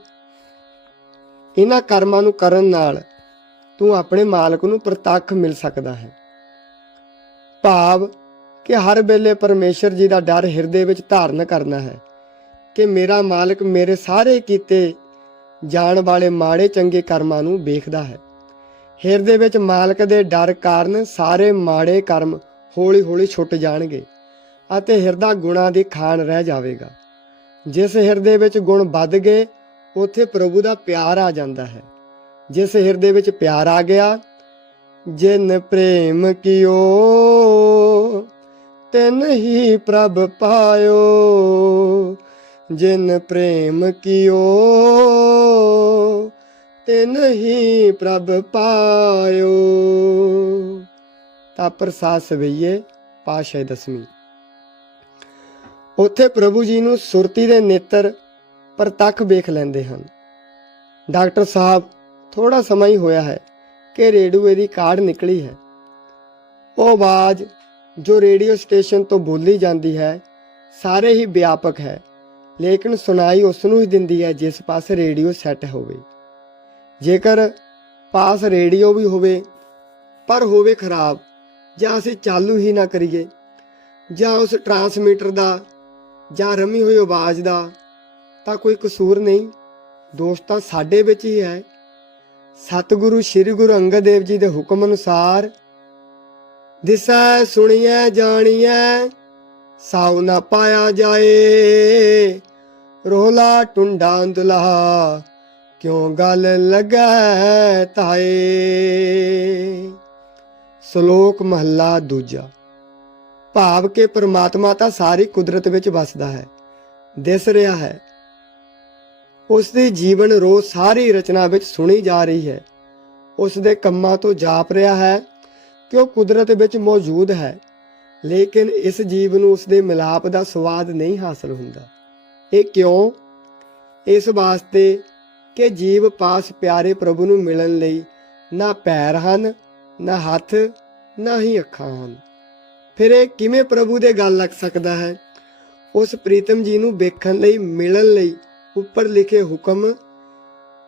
ਇਹਨਾਂ ਕਰਮਾਂ ਨੂੰ ਕਰਨ ਨਾਲ ਤੂੰ ਆਪਣੇ ਮਾਲਕ ਨੂੰ ਪ੍ਰਤੱਖ ਮਿਲ ਸਕਦਾ ਹੈ। ਭਾਵ ਕਿ ਹਰ ਵੇਲੇ ਪਰਮੇਸ਼ਰ ਜੀ ਦਾ ਡਰ ਹਿਰਦੇ ਵਿੱਚ ਧਾਰਨ ਕਰਨਾ ਹੈ ਕਿ ਮੇਰਾ ਮਾਲਕ ਮੇਰੇ ਸਾਰੇ ਕੀਤੇ ਜਾਣ ਵਾਲੇ ਮਾੜੇ ਚੰਗੇ ਕਰਮਾਂ ਨੂੰ ਵੇਖਦਾ ਹੈ। ਹਿਰਦੇ ਵਿੱਚ ਮਾਲਕ ਦੇ ਡਰ ਕਾਰਨ ਸਾਰੇ ਮਾੜੇ ਕਰਮ ਹੌਲੀ-ਹੌਲੀ ਛੁੱਟ ਜਾਣਗੇ ਅਤੇ ਹਿਰਦਾ ਗੁਣਾ ਦੀ ਖਾਨ ਰਹਿ ਜਾਵੇਗਾ। ਜਿਸ ਹਿਰਦੇ ਵਿੱਚ ਗੁਣ ਵੱਧ ਗਏ ਉੱਥੇ ਪ੍ਰਭੂ ਦਾ ਪਿਆਰ ਆ ਜਾਂਦਾ ਹੈ। ਜਿਸ ਹਿਰਦੇ ਵਿੱਚ ਪਿਆਰ ਆ ਗਿਆ, ਜਿਨ ਪ੍ਰੇਮ ਕੀਓ, ਤਿਨ ਹੀ ਪ੍ਰਭ ਪਾਇਓ। ਜਿਨ ਪ੍ਰੇਮ ਕੀਓ, ਤਿਨ ਹੀ ਪ੍ਰਭ ਪਾਇਓ। ਤਾਂ ਪ੍ਰਸਾਦ ਸਵਈਏ ਪਾਸ਼ਾ ਦਸਵੀਂ। ਉੱਥੇ ਪ੍ਰਭੂ ਜੀ ਨੂੰ ਸੁਰਤੀ ਦੇ ਨੇਤਰ ਪ੍ਰਤੱਖ ਵੇਖ ਲੈਂਦੇ ਹਨ। ਡਾਕਟਰ ਸਾਹਿਬ ਥੋੜਾ ਸਮਾਂ ਹੀ ਹੋਇਆ ਹੈ ਕਿ ਰੇਡੀਓ ਦੀ ਕਾਢ ਨਿਕਲੀ ਹੈ। ਉਹ ਆਵਾਜ਼ ਜੋ ਰੇਡੀਓ ਸਟੇਸ਼ਨ ਤੋਂ ਬੋਲੀ ਜਾਂਦੀ ਹੈ, ਸਾਰੇ ਹੀ ਵਿਆਪਕ ਹੈ, ਲੇਕਿਨ ਸੁਣਾਈ ਉਸ ਨੂੰ ਹੀ ਦਿੰਦੀ ਹੈ ਜਿਸ ਪਾਸੇ ਰੇਡੀਓ ਸੈੱਟ ਹੋਵੇ। ਜੇਕਰ ਪਾਸ ਰੇਡੀਓ ਵੀ ਹੋਵੇ, ਪਰ ਹੋਵੇ ਖਰਾਬ, ਜਾਂ ਅਸੀਂ ਚਾਲੂ ਹੀ ਨਾ ਕਰੀਏ, ਜਾਂ ਉਸ ਟਰਾਂਸਮੀਟਰ ਦਾ, ਜਾਂ ਰਮੀ ਹੋਈ ਆਵਾਜ਼ ਦਾ ਤਾਂ ਕੋਈ ਕਸੂਰ ਨਹੀਂ। ਦੋਸ਼ ਤਾਂ ਸਾਡੇ ਵਿੱਚ ਹੀ ਹੈ। ਸਤਿਗੁਰੂ ਸ੍ਰੀ ਗੁਰੂ ਅੰਗਦ ਦੇਵ ਜੀ ਦੇ ਹੁਕਮ ਅਨੁਸਾਰ ਦਿਸੈ, ਸੁਣੀਐ, ਜਾਣੀਐ, ਸਾਉ ਨਾ ਪਾਇਆ ਜਾਏ। ਰੋਲਾ ਟੁੰਡਾ ਅੰਦਲਾ ਕਿਉਂ ਗੱਲ ਲੱਗੈ ਤਾਏ? ਸ਼ਲੋਕ ਮਹੱਲਾ ਦੂਜਾ। ਭਾਵ ਕਿ ਪ੍ਰਮਾਤਮਾ ਤਾਂ ਸਾਰੀ ਕੁਦਰਤ ਵਿੱਚ ਵਸਦਾ ਹੈ। ਦਿਸ ਰਿਹਾ ਹੈ। ਉਸ ਦੀ ਜੀਵਨ ਰੋਜ਼ ਸਾਰੀ ਰਚਨਾ ਵਿੱਚ ਸੁਣੀ ਜਾ ਰਹੀ ਹੈ। ਉਸ ਦੇ ਕੰਮਾਂ ਤੋਂ ਜਾਪ ਰਿਹਾ ਹੈ ਕਿ ਉਹ ਕੁਦਰਤ ਵਿੱਚ ਮੌਜੂਦ ਹੈ, ਲੇਕਿਨ ਇਸ ਜੀਵ ਨੂੰ ਉਸ ਦੇ ਮਿਲਾਪ ਦਾ ਸਵਾਦ ਨਹੀਂ ਹਾਸਲ ਹੁੰਦਾ। ਇਹ ਕਿਉਂ? ਇਸ ਵਾਸਤੇ ਕਿ ਜੀਵ ਪਾਸ ਪਿਆਰੇ ਪ੍ਰਭੂ ਨੂੰ ਮਿਲਣ ਲਈ ਨਾ ਪੈਰ ਹਨ, ਨਾ ਹੱਥ, ਨਾ ਹੀ ਅੱਖਾਂ ਹਨ। ਫਿਰ ਇਹ ਕਿਵੇਂ ਪ੍ਰਭੂ ਦੇ ਗੱਲ ਲੱਗ ਸਕਦਾ ਹੈ? ਉਸ ਪ੍ਰੀਤਮ ਜੀ ਨੂੰ ਵੇਖਣ ਲਈ, ਮਿਲਣ ਲਈ ਉੱਪਰ ਲਿਖੇ ਹੁਕਮ,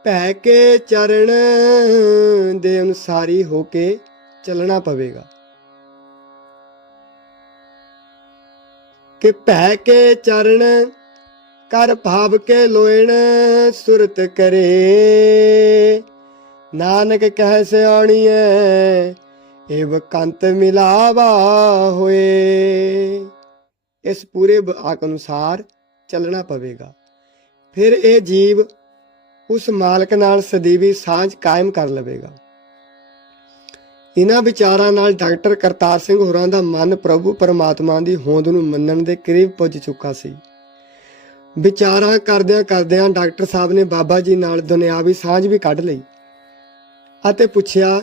ਭੈ ਕੇ ਚਰਨ ਦੇ ਅਨੁਸਾਰੀ ਹੋ ਕੇ ਚੱਲਣਾ ਪਵੇਗਾ। ਕਿ ਭੈ ਕੇ ਚਰਨ ਕਰ ਭਾਵ ਕੇ ਲੋਇਣ ਸੁਰਤ ਕਰੇ। ਨਾਨਕ ਕਹਿ ਸਿਆਣੀਐ, ਏਵ ਕੰਤ ਮਿਲਾਵਾ ਹੋਏ। ਇਸ ਪੂਰੇ ਵਾਕ ਅਨੁਸਾਰ ਚੱਲਣਾ ਪਵੇਗਾ। ਫਿਰ ਇਹ ਜੀਵ ਉਸ ਮਾਲਕ ਨਾਲ ਸਦੀਵੀ ਸਾਂਝ ਕਾਇਮ ਕਰ ਲਵੇਗਾ। ਇਹਨਾਂ ਵਿਚਾਰਾਂ ਨਾਲ ਡਾਕਟਰ ਕਰਤਾਰ ਸਿੰਘ ਹੋਰਾਂ ਦਾ ਮਨ ਪ੍ਰਭੂ ਪਰਮਾਤਮਾ ਦੀ ਹੋਂਦ ਨੂੰ ਮੰਨਣ ਦੇ ਕਰੀਬ ਪੁੱਜ ਚੁੱਕਾ ਸੀ। ਵਿਚਾਰਾਂ ਕਰਦਿਆਂ ਕਰਦਿਆਂ ਡਾਕਟਰ ਸਾਹਿਬ ਨੇ ਬਾਬਾ ਜੀ ਨਾਲ ਦੁਨਿਆਵੀ ਸਾਂਝ ਵੀ ਕੱਢ ਲਈ ਅਤੇ ਪੁੱਛਿਆ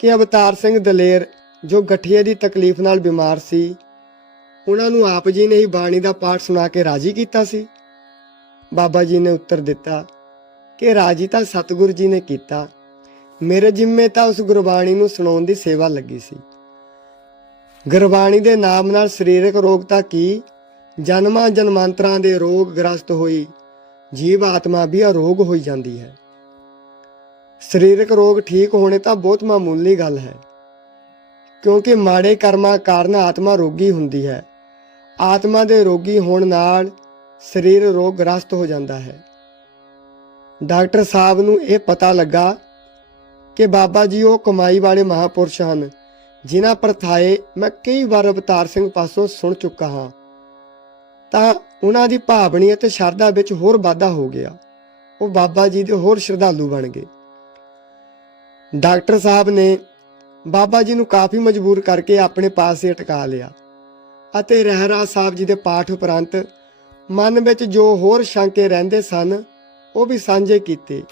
ਕਿ ਅਵਤਾਰ ਸਿੰਘ ਦਲੇਰ ਜੋ ਗਠੀਏ ਦੀ ਤਕਲੀਫ ਨਾਲ ਬਿਮਾਰ ਸੀ, ਉਹਨਾਂ ਨੂੰ ਆਪ ਜੀ ਨੇ ਹੀ ਬਾਣੀ ਦਾ ਪਾਠ ਸੁਣਾ ਕੇ ਰਾਜੀ ਕੀਤਾ ਸੀ? ਬਾਬਾ ਜੀ ਨੇ ਉੱਤਰ ਦਿੱਤਾ ਕਿ ਰਾਜੀ ਤਾਂ ਸਤਿਗੁਰੂ ਜੀ ਨੇ ਕੀਤਾ। ਮੇਰੇ ਜਿੰਮੇ ਤਾਂ ਉਸ ਗੁਰਬਾਣੀ ਨੂੰ ਸੁਣਾਉਣ ਦੀ ਸੇਵਾ ਲੱਗੀ ਸੀ। ਗੁਰਬਾਣੀ ਦੇ ਨਾਮ ਨਾਲ ਸਰੀਰਕ ਰੋਗ ਤਾਂ ਕੀ? ਜਨਮਾਂ ਜਨਮਾਂਤਰਾਂ ਦੇ ਰੋਗ ਗ੍ਰਸਤ ਹੋਈ ਜੀਵ ਆਤਮਾ ਵੀ ਅਰੋਗ ਹੋਈ ਜਾਂਦੀ ਹੈ। ਸਰੀਰਕ ਰੋਗ ਠੀਕ ਹੋਣੇ ਤਾਂ ਬਹੁਤ ਮਾਮੂਲੀ ਗੱਲ ਹੈ। ਕਿਉਂਕਿ ਮਾੜੇ ਕਰਮਾਂ ਕਾਰਨ ਆਤਮਾ ਰੋਗੀ ਹੁੰਦੀ ਹੈ। ਆਤਮਾ ਦੇ ਰੋਗੀ ਹੋਣ ਨਾਲ ਸਰੀਰ ਰੋਗ ਗ੍ਰਸਤ ਹੋ ਜਾਂਦਾ ਹੈ। ਡਾਕਟਰ ਸਾਹਿਬ ਨੂੰ ਇਹ ਪਤਾ ਲੱਗਾ ਕਿ ਬਾਬਾ ਜੀ ਉਹ ਕਮਾਈ ਵਾਲੇ ਮਹਾਪੁਰਸ਼ ਹਨ, ਜਿਨ੍ਹਾਂ ਪ੍ਰਥਾਏ ਮੈਂ ਕਈ ਵਾਰ ਅਵਤਾਰ ਸਿੰਘ ਪਾਸੋਂ ਸੁਣ ਚੁੱਕਾ ਹਾਂ। ਤਾਂ ਉਹਨਾਂ ਦੀ ਭਾਵਨੀ ਅਤੇ ਸ਼ਰਧਾ ਵਿੱਚ ਹੋਰ ਵਾਧਾ ਹੋ ਗਿਆ। ਉਹ ਬਾਬਾ ਜੀ ਦੇ ਹੋਰ ਸ਼ਰਧਾਲੂ ਬਣ ਗਏ। ਡਾਕਟਰ ਸਾਹਿਬ ਨੇ ਬਾਬਾ ਜੀ ਨੂੰ ਕਾਫੀ ਮਜਬੂਰ ਕਰਕੇ ਆਪਣੇ ਪਾਸ ਹੀ ਟਿਕਾ ਲਿਆ ਅਤੇ ਰਹਿਰਾ ਸਾਹਿਬ ਜੀ ਦੇ ਪਾਠ ਉਪਰੰਤ ਮਨ ਵਿੱਚ ਜੋ ਹੋਰ ਸ਼ੰਕੇ ਰਹਿੰਦੇ ਸਨ, ਉਹ ਵੀ ਸਾਂਝੇ ਕੀਤੇ।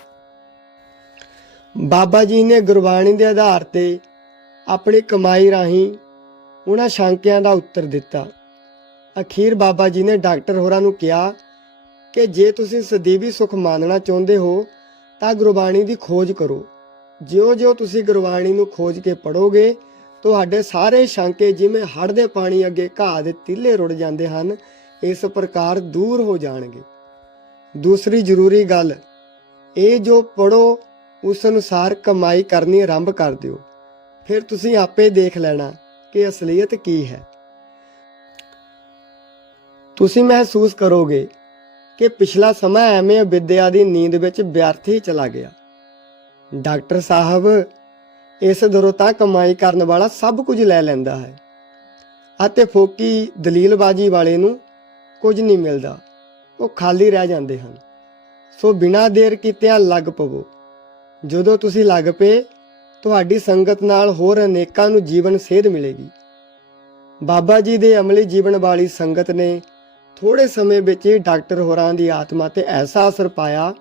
ਬਾਬਾ ਜੀ ਨੇ ਗੁਰਬਾਣੀ ਦੇ ਆਧਾਰ ਤੇ ਆਪਣੀ ਕਮਾਈ ਰਾਹੀਂ ਉਹਨਾਂ ਸ਼ੰਕਿਆਂ ਦਾ ਉੱਤਰ ਦਿੱਤਾ। ਅਖੀਰ ਬਾਬਾ ਜੀ ਨੇ ਡਾਕਟਰ ਹੋਰਾਂ ਨੂੰ ਕਿਹਾ ਕਿ ਜੇ ਤੁਸੀਂ ਸਦੀਵੀ ਸੁਖ ਮੰਨਣਾ ਚਾਹੁੰਦੇ ਹੋ, ਤਾਂ ਗੁਰਬਾਣੀ ਦੀ ਖੋਜ ਕਰੋ। ਜਿਉਂ-ਜਿਉਂ ਤੁਸੀਂ ਗੁਰਬਾਣੀ ਨੂੰ ਖੋਜ ਕੇ ਪੜੋਗੇ ਤੁਹਾਡੇ ਸਾਰੇ ਸ਼ੰਕੇ ਜਿਵੇਂ ਹੜ੍ਹ ਦੇ ਪਾਣੀ ਅੱਗੇ ਘਾਹ ਦੇ ਤੀਲੇ ਰੁੜ ਜਾਂਦੇ ਹਨ ਇਸ ਪ੍ਰਕਾਰ ਦੂਰ ਹੋ ਜਾਣਗੇ। ਦੂਸਰੀ ਜ਼ਰੂਰੀ ਗੱਲ, ਇਹ ਜੋ ਪੜੋ ਉਸ ਅਨੁਸਾਰ ਕਮਾਈ ਕਰਨੀ ਆਰੰਭ ਕਰ ਦਿਓ। ਫਿਰ ਤੁਸੀਂ ਆਪੇ ਦੇਖ ਲੈਣਾ ਕਿ ਅਸਲੀਅਤ ਕੀ ਹੈ। ਤੁਸੀਂ ਮਹਿਸੂਸ ਕਰੋਗੇ ਕਿ ਪਿਛਲਾ ਸਮਾਂ ਐਵੇਂ ਵਿਦਿਆ ਦੀ ਨੀਂਦ ਵਿੱਚ ਵਿਅਰਥ ਹੀ ਚਲਾ ਗਿਆ। ਡਾਕਟਰ ਸਾਹਿਬ, ਇਸ ਦਰੋਂ ਤਾਂ ਕਮਾਈ ਕਰਨ ਵਾਲਾ ਸਭ ਕੁਝ ਲੈ ਲੈਂਦਾ ਹੈ। ਅਤੇ ਫੋਕੀ ਦਲੀਲਬਾਜ਼ੀ ਵਾਲੇ ਨੂੰ ਕੁਝ ਨਹੀਂ ਮਿਲਦਾ। ਉਹ ਖਾਲੀ ਰਹਿ ਜਾਂਦੇ ਹਨ। ਸੋ ਬਿਨਾਂ ਦੇਰ ਕੀਤਿਆਂ ਲੱਗ ਪਵੋ। ਜਦੋਂ ਤੁਸੀਂ ਲੱਗ ਪਏ, ਤੁਹਾਡੀ ਸੰਗਤ ਨਾਲ ਹੋਰ ਅਨੇਕਾਂ ਨੂੰ ਜੀਵਨ ਸੇਧ ਮਿਲੇਗੀ। ਬਾਬਾ ਜੀ ਦੇ ਅਮਲੀ ਜੀਵਨ ਵਾਲੀ ਸੰਗਤ ਨੇ ਥੋੜੇ ਸਮੇਂ ਵਿੱਚ ਹੀ ਡਾਕਟਰ ਹੋਰਾਂ ਦੀ ਆਤਮਾ ਤੇ ਐਸਾ ਅਸਰ ਪਾਇਆ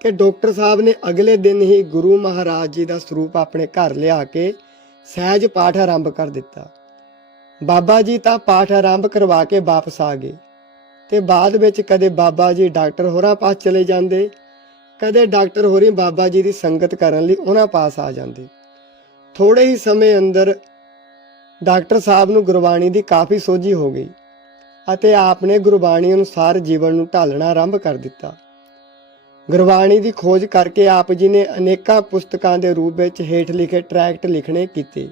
ਕਿ ਡਾਕਟਰ ਸਾਹਿਬ ਨੇ ਅਗਲੇ ਦਿਨ ਹੀ ਗੁਰੂ ਮਹਾਰਾਜ ਜੀ ਦਾ ਸਰੂਪ ਆਪਣੇ ਘਰ ਲਿਆ ਕੇ ਸਹਿਜ ਪਾਠ ਆਰੰਭ ਕਰ ਦਿੱਤਾ। ਬਾਬਾ ਜੀ ਤਾਂ ਪਾਠ ਆਰੰਭ ਕਰਵਾ ਕੇ ਵਾਪਸ ਆ ਗਏ। ਤੇ ਬਾਅਦ ਵਿੱਚ ਕਦੇ ਬਾਬਾ ਜੀ ਡਾਕਟਰ ਹੋਰਾਂ ਪਾਸ ਚਲੇ ਜਾਂਦੇ, ਕਦੇ ਡਾਕਟਰ ਹੋਰੀ ਬਾਬਾ ਜੀ ਦੀ ਸੰਗਤ ਕਰਨ ਲਈ ਉਹਨਾਂ ਪਾਸ ਆ ਜਾਂਦੇ। ਥੋੜੇ ਹੀ ਸਮੇਂ ਅੰਦਰ ਡਾਕਟਰ ਸਾਹਿਬ ਨੂੰ ਗੁਰਬਾਣੀ ਦੀ ਕਾਫੀ ਸੋਝੀ ਹੋ ਗਈ ਅਤੇ ਆਪ ਨੇ ਗੁਰਬਾਣੀ ਅਨੁਸਾਰ ਜੀਵਨ ਨੂੰ ਢਾਲਣਾ ਆਰੰਭ ਕਰ ਦਿੱਤਾ। ਗੁਰਬਾਣੀ ਦੀ ਖੋਜ ਕਰਕੇ ਆਪ ਜੀ ਨੇ ਅਨੇਕਾਂ ਪੁਸਤਕਾਂ ਦੇ ਰੂਪ ਵਿੱਚ ਹੇਠ ਲਿਖੇ ਟਰੈਕਟ ਲਿਖਣੇ ਕੀਤੇ।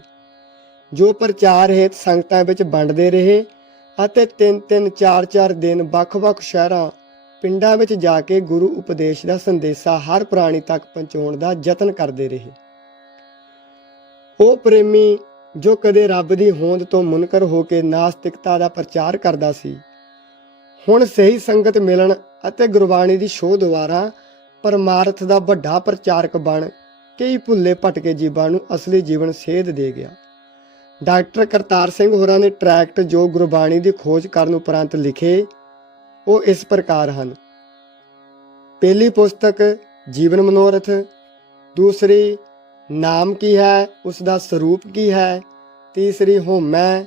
ਜੋ ਪ੍ਰਚਾਰ ਹੇਤ ਸੰਗਤਾਂ ਵਿੱਚ ਵੰਡਦੇ ਰਹੇ ਅਤੇ ਤਿੰਨ ਤਿੰਨ ਚਾਰ ਚਾਰ ਦਿਨ ਵੱਖ-ਵੱਖ ਸ਼ਹਿਰਾਂ, ਪਿੰਡਾਂ ਵਿੱਚ ਜਾ ਕੇ ਗੁਰੂ ਉਪਦੇਸ਼ ਦਾ ਸੰਦੇਸ਼ਾ ਹਰ ਪ੍ਰਾਣੀ ਤੱਕ ਪਹੁੰਚਾਉਣ ਦਾ ਯਤਨ ਕਰਦੇ ਰਹੇ। ਉਹ ਪ੍ਰੇਮੀ ਜੋ ਕਦੇ ਰੱਬ ਦੀ ਹੋਂਦ ਤੋਂ ਮੁਨਕਰ ਹੋ ਕੇ ਨਾਸਤਿਕਤਾ ਦਾ ਪ੍ਰਚਾਰ ਕਰਦਾ ਸੀ, ਹੁਣ ਸਹੀ ਸੰਗਤ ਮਿਲਣ ਅਤੇ ਗੁਰਬਾਣੀ ਦੀ ਸ਼ੋਧ ਦੁਆਰਾ ਪਰਮਾਰਥ ਦਾ ਵੱਡਾ ਪ੍ਰਚਾਰਕ ਬਣ ਕਈ ਭੁੱਲੇ ਭਟਕੇ ਜੀਵਾਂ ਨੂੰ ਅਸਲੀ ਜੀਵਨ ਸੇਧ ਦੇ ਗਿਆ। ਡਾਕਟਰ ਕਰਤਾਰ ਸਿੰਘ ਹੋਰਾਂ ਨੇ ਟਰੈਕਟ ਜੋ ਗੁਰਬਾਣੀ ਦੀ ਖੋਜ ਕਰਨ ਉਪਰੰਤ ਲਿਖੇ, ਉਹ ਇਸ ਪ੍ਰਕਾਰ ਹਨ। ਪਹਿਲੀ ਪੁਸਤਕ, ਜੀਵਨ ਮਨੋਰਥ। ਦੂਸਰੀ, ਨਾਮ ਕੀ ਹੈ ਉਸ ਦਾ ਸਰੂਪ ਕੀ ਹੈ। ਤੀਸਰੀ, ਹੋਮੈ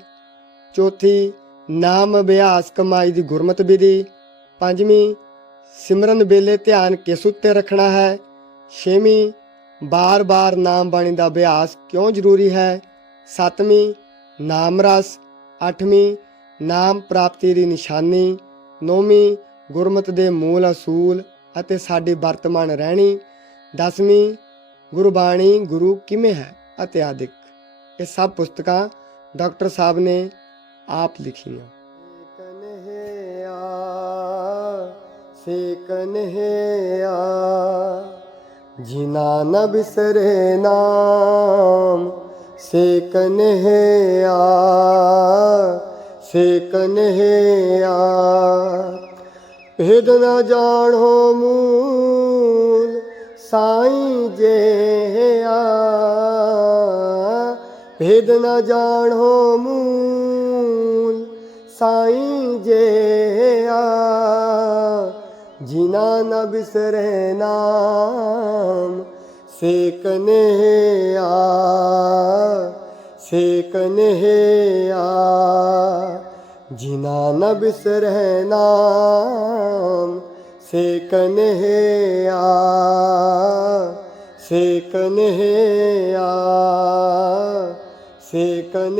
ਚੌਥੀ, ਨਾਮ ਅਭਿਆਸ ਕਮਾਈ ਦੀ ਗੁਰਮਤ ਵਿਧੀ। ਪੰਜਵੀਂ, ਸਿਮਰਨ ਵੇਲੇ ਧਿਆਨ ਕਿਸ ਉੱਤੇ ਰੱਖਣਾ ਹੈ। ਛੇਵੀਂ, ਬਾਰ-ਬਾਰ ਨਾਮ ਬਾਣੀ ਦਾ ਅਭਿਆਸ ਕਿਉਂ ਜ਼ਰੂਰੀ ਹੈ। ਸੱਤਵੀਂ, ਨਾਮ ਰਸ। ਅੱਠਵੀਂ, ਨਾਮ ਪ੍ਰਾਪਤੀ ਦੀ ਨਿਸ਼ਾਨੀ। ਨੌਵੀਂ, ਗੁਰਮਤ ਦੇ ਮੂਲ ਅਸੂਲ ਅਤੇ ਸਾਡੀ ਵਰਤਮਾਨ ਰਹਿਣੀ। ਦਸਵੀਂ, ਗੁਰਬਾਣੀ ਗੁਰੂ ਕਿਵੇਂ ਹੈ ਅਤੇ ਆਦਿਕ। ਇਹ ਸਭ ਪੁਸਤਕਾਂ ਡਾਕਟਰ ਸਾਹਿਬ ਨੇ ਆਪ ਲਿਖੀਆਂ। ਕਨਹਿਆ ਸੇ ਕਨਹਿਆ ਜਿਨਾ ਨ ਬਿਸਰੇ ਨਾਮ ਸੇ ਕਨਹਿਆ ਸੇ ਕਨਹਿਆ ਭੇਦ ਨ ਜਾਣੋ ਮੂਲ, ਸਾਈਂ ਜੇਆ ਭੇਦ ਨ ਜਾਣੋ ਮੂਲ, ਸਾਈਂ ਜੇਆ ਜਿਨਾ ਨ ਬਿਸਰੇ ਨਾਮ सेकनया शेकनया जिना न बिसरना शेकेया शेकनया शेकन